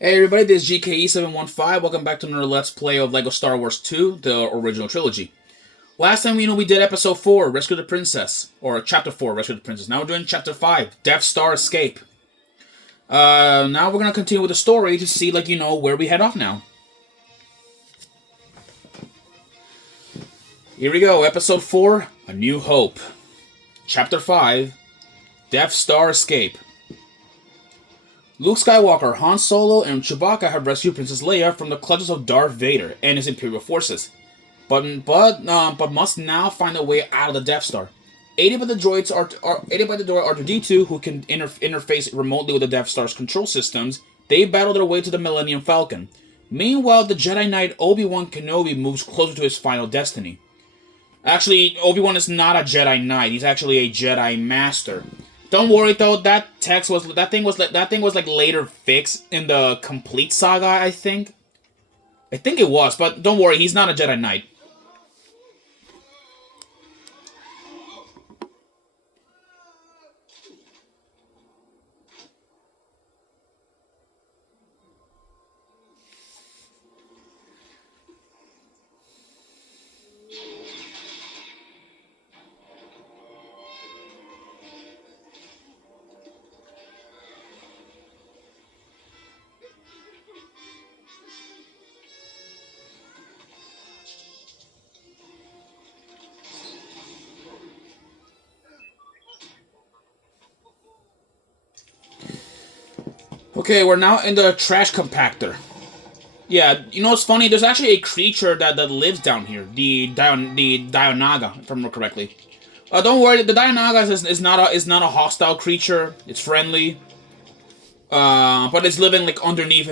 Hey everybody, this is GKE715. Welcome back to another Let's Play of LEGO Star Wars 2, the original trilogy. Last time we did Episode 4, Rescue the Princess, or Chapter 4, Rescue the Princess. Now we're doing Chapter 5, Death Star Escape. Now we're gonna continue with the story to see, where we head off now. Here we go, Episode 4, A New Hope. Chapter 5, Death Star Escape. Luke Skywalker, Han Solo, and Chewbacca have rescued Princess Leia from the clutches of Darth Vader and his Imperial forces, but must now find a way out of the Death Star. Aided by the droid R2-D2, who can interface remotely with the Death Star's control systems, they battle their way to the Millennium Falcon. Meanwhile, the Jedi Knight Obi-Wan Kenobi moves closer to his final destiny. Actually, Obi-Wan is not a Jedi Knight; he's actually a Jedi Master. Don't worry though, that thing was later fixed in the Complete Saga, I think. I think it was, but don't worry, he's not a Jedi Knight. Okay, we're now in the trash compactor. Yeah, you know what's funny? There's actually a creature that lives down here. The Dianaga, if I remember correctly. Don't worry, the Dianaga is not a hostile creature. It's friendly. But it's living underneath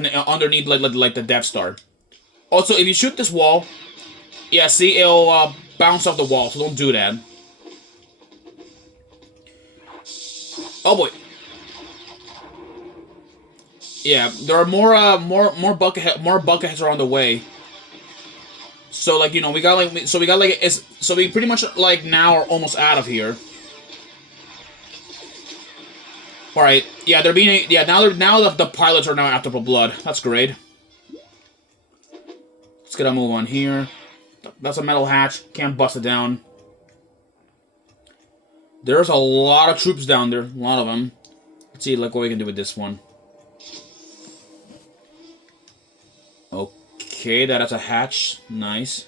like the Death Star. Also, if you shoot this wall, yeah, see, it'll bounce off the wall. So don't do that. Oh boy. Yeah, there are more bucketheads are on the way. So we pretty much now are almost out of here. All right, yeah, now the pilots are now after blood. That's great. Let's get a move on here. That's a metal hatch. Can't bust it down. There's a lot of troops down there. A lot of them. Let's see what we can do with this one. Okay, that's a hatch. Nice.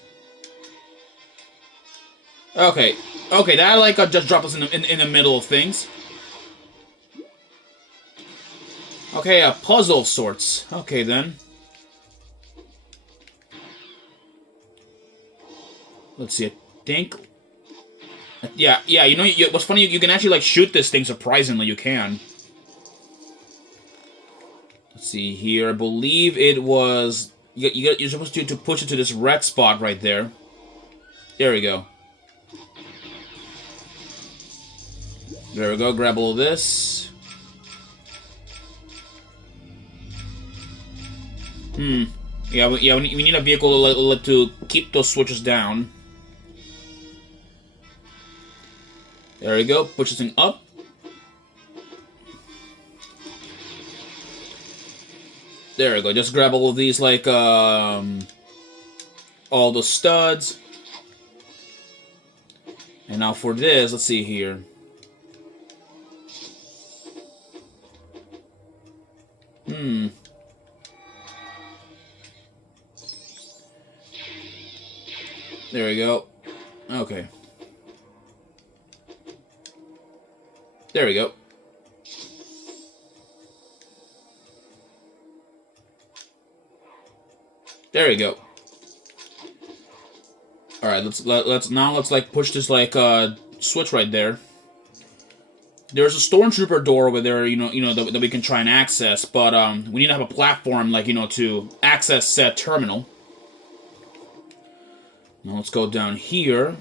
Okay, that just dropped us in the middle of things. Okay, a puzzle of sorts. Okay then. Let's see. I think. Yeah. You know what's funny? You can actually shoot this thing. Surprisingly, you can. Let's see here. I believe it was. You're supposed to push it to this red spot right there. There we go. There we go. Grab all of this. Yeah, we need a vehicle to keep those switches down. There we go. Push this thing up. There we go. Just grab all of these, all the studs. And now for this, let's see here. There we go. Okay. There we go. There we go. All right, let's push this switch right there. There's a stormtrooper door over there, that we can try and access, but we need to have a platform to access said terminal. Now let's go down here.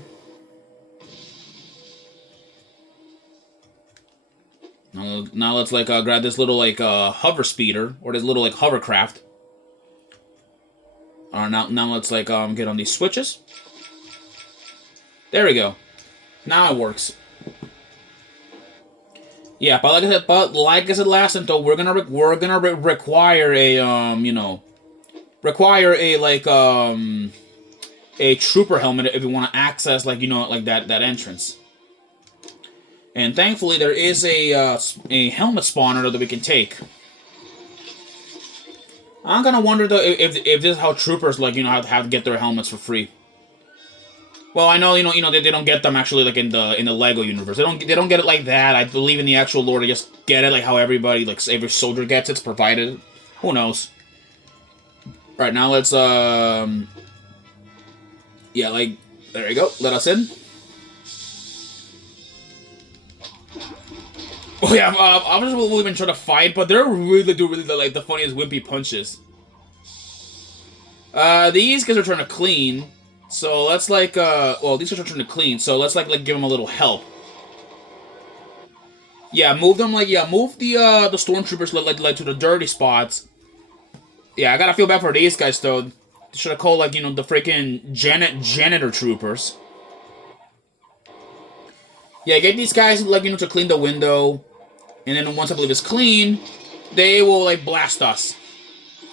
Now let's grab this little hover speeder or this little hovercraft. Alright, now let's get on these switches. There we go. Now it works. Yeah, but like I said last time, though, we're gonna require a require a a trooper helmet if we want to access like that entrance. And thankfully, there is a helmet spawner that we can take. I'm gonna wonder though if this is how troopers have to get their helmets for free. Well, I know they don't get them actually like in the Lego universe. They don't get it like that. I believe in the actual lore they just get it like how everybody every soldier gets it. It's provided. Who knows? Right now let's yeah, like there you go. Let us in. Oh yeah, obviously we've been trying to fight, but they're really the funniest wimpy punches. These guys are trying to clean, so let's well, these guys are trying to clean, so let's like give them a little help. Yeah, move them move the stormtroopers to the dirty spots. Yeah, I gotta feel bad for these guys though. Should have called the freaking janitor troopers. Yeah, get these guys to clean the window. And then once I believe it's clean, they will blast us.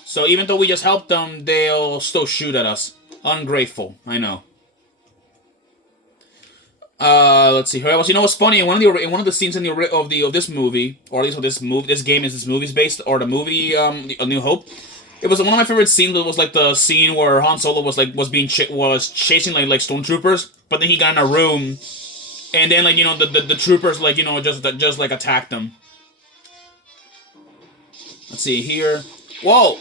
So even though we just helped them, they'll still shoot at us. Ungrateful, I know. Let's see. You know what's funny? In one of the scenes of this movie, or at least of this game is based, or the movie A New Hope. It was one of my favorite scenes. That was the scene where Han Solo was chasing like stormtroopers, but then he got in a room, and then the troopers just attacked them. Let's see here. Whoa!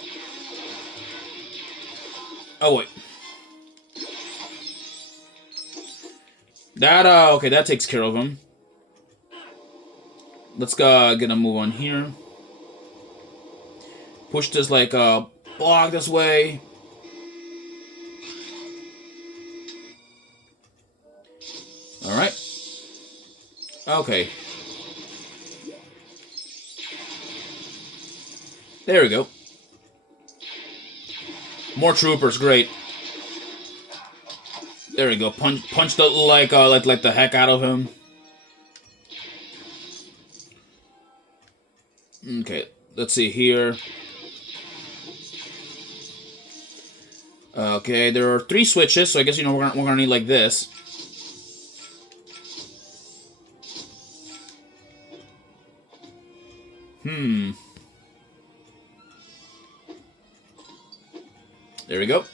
Oh, wait. That, okay, that takes care of him. Let's get a move on here. Push this, block this way. Alright. Okay. There we go. More troopers, great. There we go. Punch the like the heck out of him. Okay, let's see here. Okay, there are 3 switches, so I guess we're gonna need like this. There we go.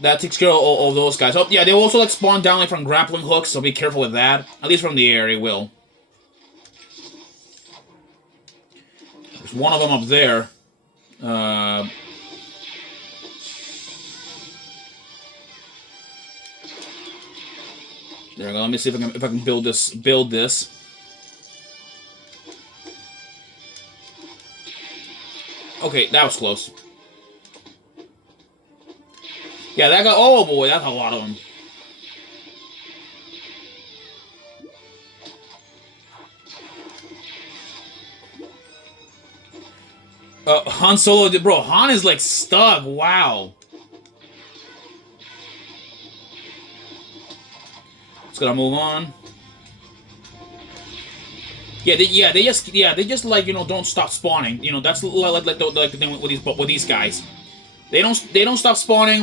That takes care of all those guys. Oh, yeah, they will also spawn down from grappling hooks, so be careful with that. At least from the air, it will. There's one of them up there. There we go. Let me see if I can build this. Okay, that was close. Yeah, that guy. Oh boy, that's a lot of them. Han Solo, bro. Han is stuck. Wow. Just gonna move on. Yeah, they just don't stop spawning. That's the thing with these guys. They don't stop spawning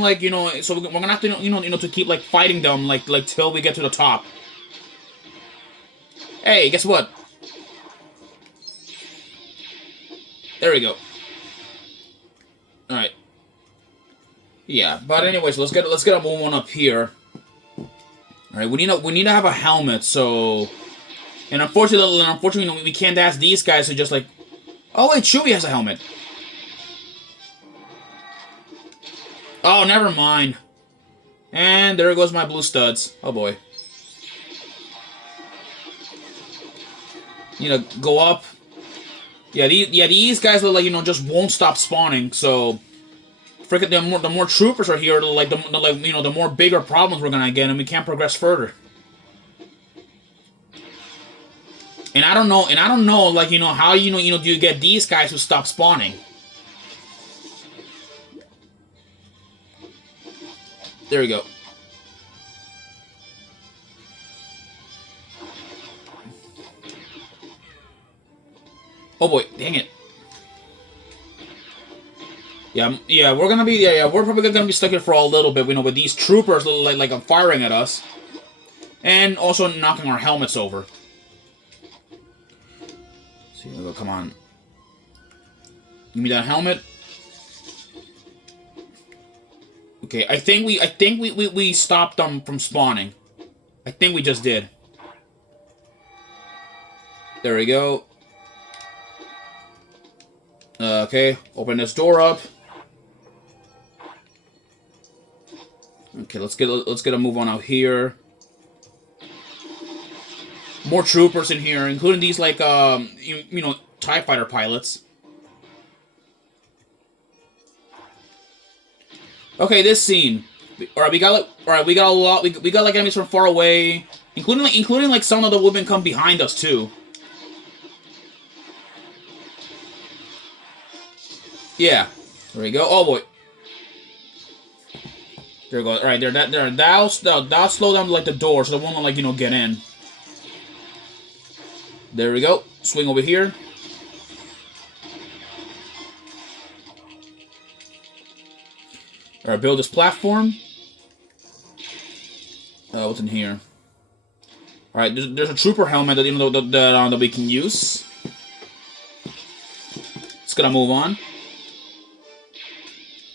so we're gonna have to to keep fighting them till we get to the top. Hey, guess what? There we go. All right. Yeah, but anyways, let's get a move on up here. All right, we need to have a helmet. So, and unfortunately, we can't ask these guys to just oh wait, Chewie has a helmet. Oh, never mind. And there goes my blue studs. Oh boy. Go up. Yeah, these guys just won't stop spawning. So, freaking the more troopers are here, the more bigger problems we're gonna get, and we can't progress further. And I don't know, how do you get these guys to stop spawning? There we go. Oh boy, dang it. Yeah, we're gonna be, we're probably gonna be stuck here for a little bit, with these troopers, like firing at us. And also knocking our helmets over. So here we go, come on. Give me that helmet. Okay, I think we stopped them from spawning. I think we just did. There we go. Okay, open this door up. Okay, let's get a move on out here. More troopers in here, including these like TIE fighter pilots. Okay, this scene. Alright, we got a lot. We got like enemies from far away, including like some of the women come behind us too. Yeah, there we go. Oh boy. There we go. Alright, there. That'll slow down like the door, so they won't like get in. There we go. Swing over here. Alright, build this platform. What's in here? Alright, there's a trooper helmet that that we can use. It's gonna move on.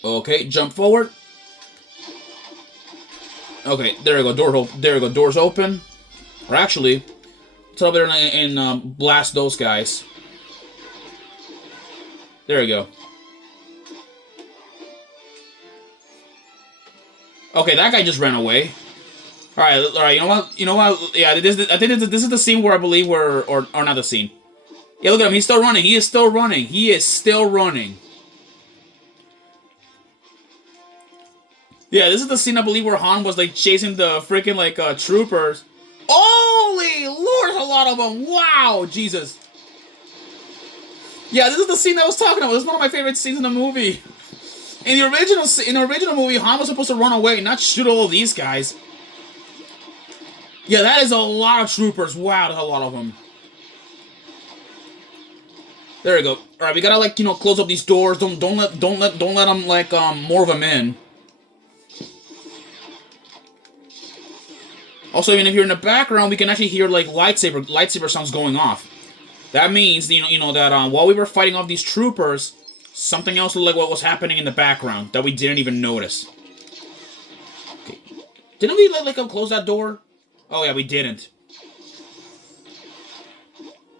Okay, jump forward. Okay, there we go. There we go. Doors open. Or actually, let's up there and blast those guys. There we go. Okay, that guy just ran away. All right. You know what? Yeah, I think this is the scene where I believe or not the scene. Yeah, look at him. He's still running. He is still running. He is still running. Yeah, this is the scene I believe where Han was like chasing the freaking like troopers. Holy Lord, there's a lot of them. Wow, Jesus. Yeah, this is the scene I was talking about. This is one of my favorite scenes in the movie. In the original movie, Han was supposed to run away, not shoot all of these guys. Yeah, that is a lot of troopers. Wow, there's a lot of them. There we go. All right, we gotta like close up these doors. Don't let them like more of them in. Also, even if you're in the background, we can actually hear like lightsaber sounds going off. That means that while we were fighting off these troopers, something else like what was happening in the background that we didn't even notice. Okay. Didn't we like close that door? Oh yeah, we didn't.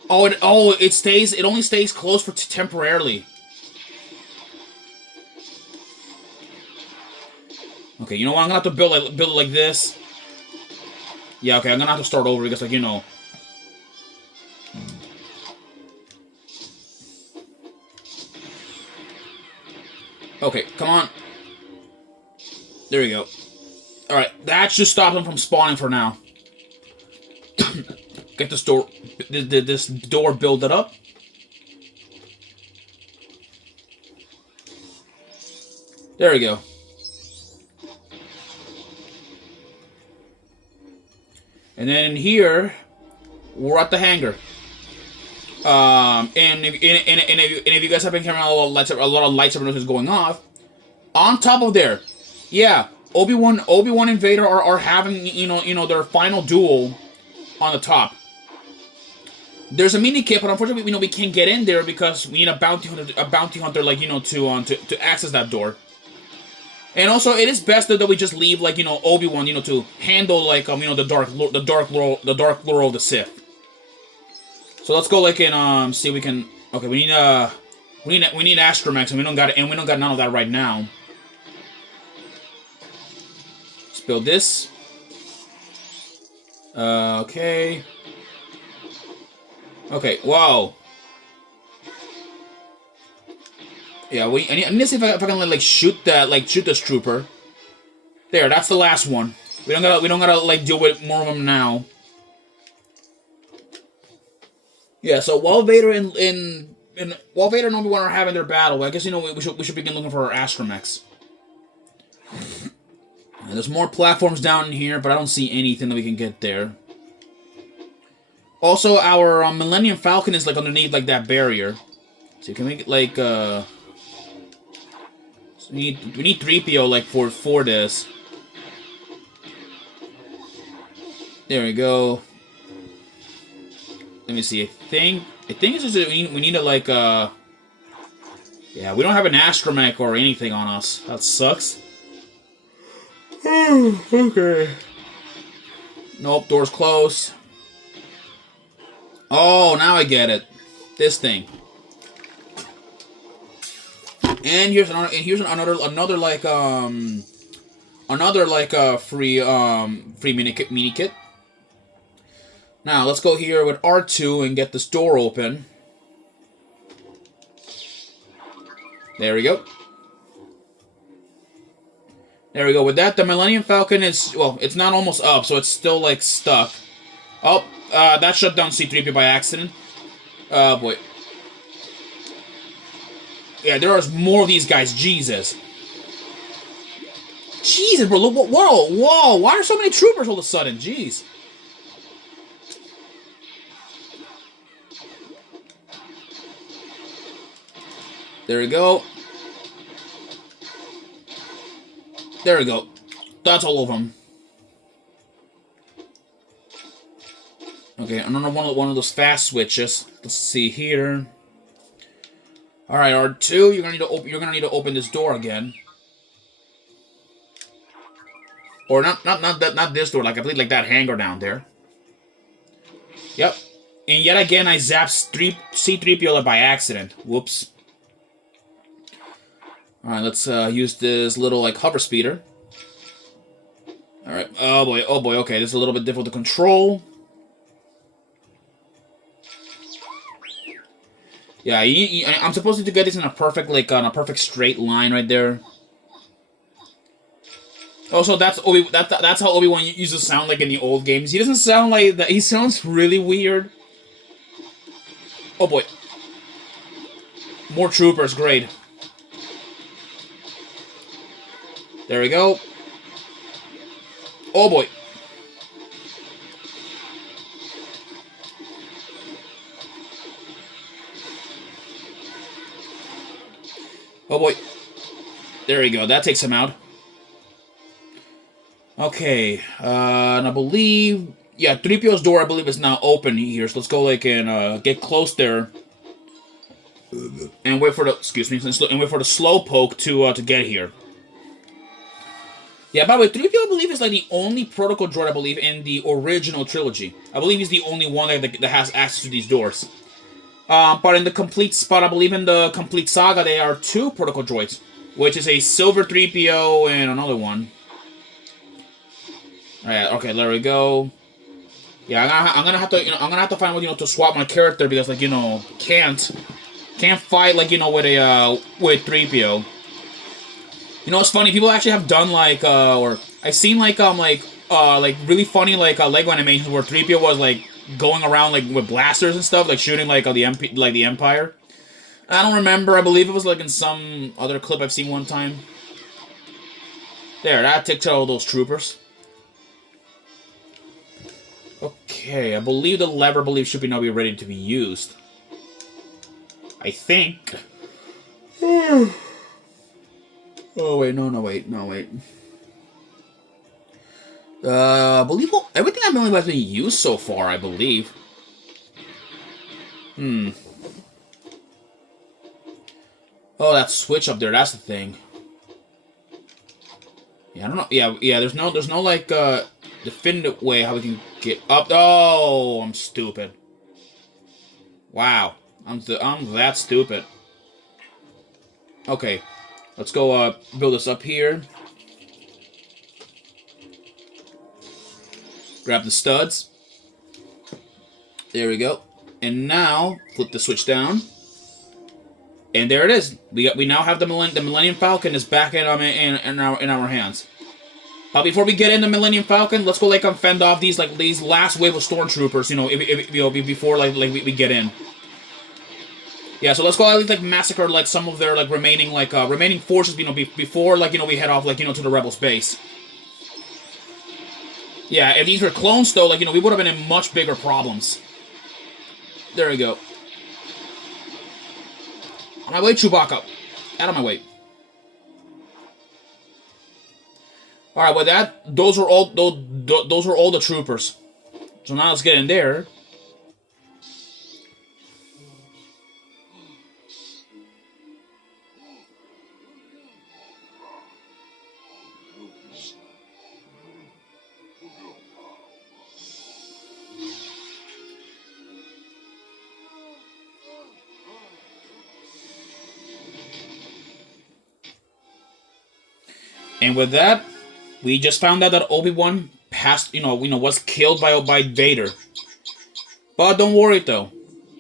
It only stays closed for temporarily. Okay, you know what? I'm gonna have to build it like this. Yeah, okay, I'm gonna have to start over because Okay, come on. There we go. Alright, that should stop them from spawning for now. Get this door build it up. There we go. And then in here, we're at the hangar. And if you guys have been hearing a lot of lightsaber noises going off, on top of there, yeah, Obi-Wan and Vader are having their final duel on the top. There's a mini kit, but unfortunately we can't get in there because we need a bounty hunter like to access that door. And also, it is best that we just leave like Obi-Wan to handle like the dark lore of the Sith. So let's go like and see if we can. Okay, we need Astromechs and we don't got none of that right now. Let's build this. Okay. Okay. Wow. Yeah, I need to see if I can like shoot this trooper. There, that's the last one. We don't gotta like deal with more of them now. Yeah, so while Vader and Obi-Wan are having their battle, I guess we should begin looking for our Astromechs. And there's more platforms down in here, but I don't see anything that we can get there. Also, our Millennium Falcon is like underneath like that barrier. So you can make it like so we need 3PO like for this. There we go. Let me see. I think it's just that we need to like yeah, we don't have an astromech or anything on us. That sucks. Okay. Nope, door's closed. Oh, now I get it. This thing. And here's another free mini kit. Now let's go here with R2 and get this door open. There we go. There we go. With that, the Millennium Falcon is, well, it's not almost up, so it's still like stuck. Oh, that shut down C-3PO by accident. Oh boy. Yeah, there are more of these guys. Jesus. Jesus, bro. Look, whoa. Why are so many troopers all of a sudden? Jeez. There we go. There we go. That's all of them. Okay, another one of those fast switches. Let's see here. All right, R2, you're gonna need to open this door again. Or not this door, like I believe like that hangar down there. Yep. And yet again I zapped C-3PO by accident. Whoops. Alright, let's use this little like hover speeder. Alright. Oh boy, okay, this is a little bit difficult to control. Yeah, I'm supposed to get this in a perfect, like, on a perfect straight line right there. Also, that's how Obi-Wan used to sound like in the old games. He doesn't sound like that. He sounds really weird. Oh boy. More troopers, great. There we go. Oh boy. Oh boy. There we go. That takes him out. Okay. And I believe... Yeah, 3PO's door, I believe, is now open here. So let's go, like, and get close there. And wait for the... Excuse me. And wait for the slowpoke to get here. Yeah, by the way, 3PO, I believe, is, like, the only protocol droid, I believe, in the original trilogy. I believe he's the only one that has access to these doors. But in the complete spot, I believe in the complete saga, there are 2 protocol droids, which is a silver 3PO and another one. Alright, okay, there we go. Yeah, I'm gonna have to find a way, to swap my character because, like, can't fight, like, with 3PO. It's funny. People actually have done or I've seen like really funny Lego animations where 3PO was like going around like with blasters and stuff, like shooting like the Empire. I don't remember. I believe it was like in some other clip I've seen one time. There, that takes out all those troopers. Okay, I believe the lever should now be ready to be used. I think. Oh, wait, no, wait. I believe everything I believe has been used so far, I believe. Oh, that switch up there, that's the thing. Yeah, I don't know. Yeah, there's no like, definitive way how we can get up. Oh, I'm stupid. Wow. I'm that stupid. Okay. Let's go build this up here. Grab the studs. There we go. And now flip the switch down. And there it is. We now have the Millennium Falcon is back in our hands. But before we get in the Millennium Falcon, let's go fend off these last wave of stormtroopers. Before we get in. Yeah, so let's go at least massacre some of their remaining remaining forces, before we head off to the rebels base. Yeah, if these were clones though, we would have been in much bigger problems. There we go. On my way, Chewbacca. Out of my way. All right, with that, those were all the troopers. So now let's get in there. And with that, we just found out that Obi-Wan passed, was killed by Vader. But don't worry though,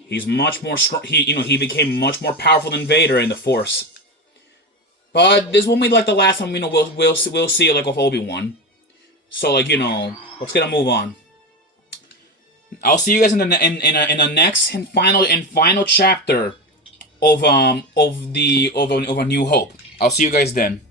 he's much more strong. He became much more powerful than Vader in the Force. But this won't be like the last time. We'll see like with Obi-Wan. So let's get a move on. I'll see you guys in the next and final chapter of A New Hope. I'll see you guys then.